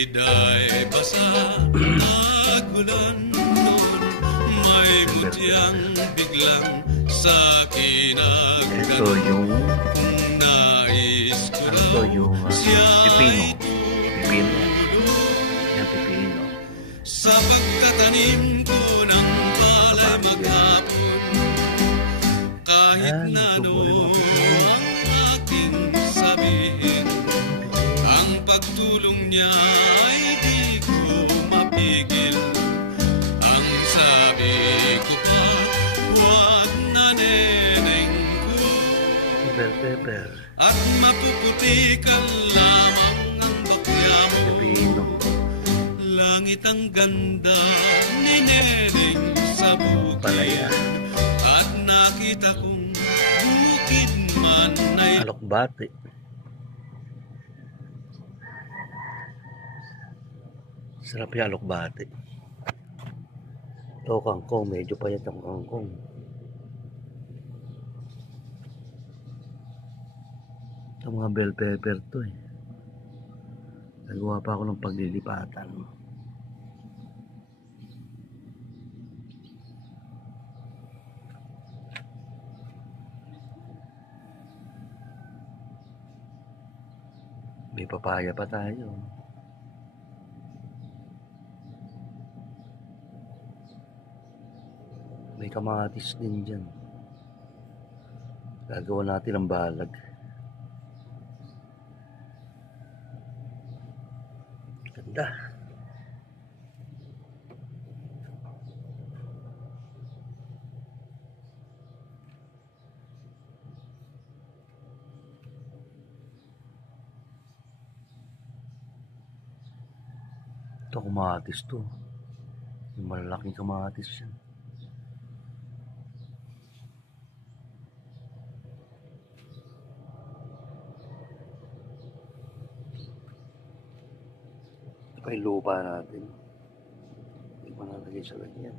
paligid ay basa, nagulan noon, may mutyang biglang sa Ito kinagdanon. yung Kung nais ko ito yung siya pipino. ay Pipino yan. Yan, pipino. sa pagtatanim ko ng palay maghapon, kahit Yan, na ito po yung ano mga pipino. ang aking sabihin, ang pagtulong niya ay di ko mapigil. Ang sabi ko pa, huwag na neneng ko, Bell pepper. at mapuputikan lamang ang bakya mo. Pipino. Langit ang ganda ni neneng sa bukid, Palaya. at nakita kong bukid man ay Alokbate. Sarap yung alokbate. Ito kangkong. Medyo payat ang kangkong. Ito mga bell pepper to eh. Nagawa pa ako ng paglilipatan. May papaya pa tayo. May kamatis din dyan. Gagawa natin ang balag. Ganda. Ito kamatis to. Yung malalaking kamatis yan. Ito pa yung lupa natin. Hindi pa natin sa ganyan.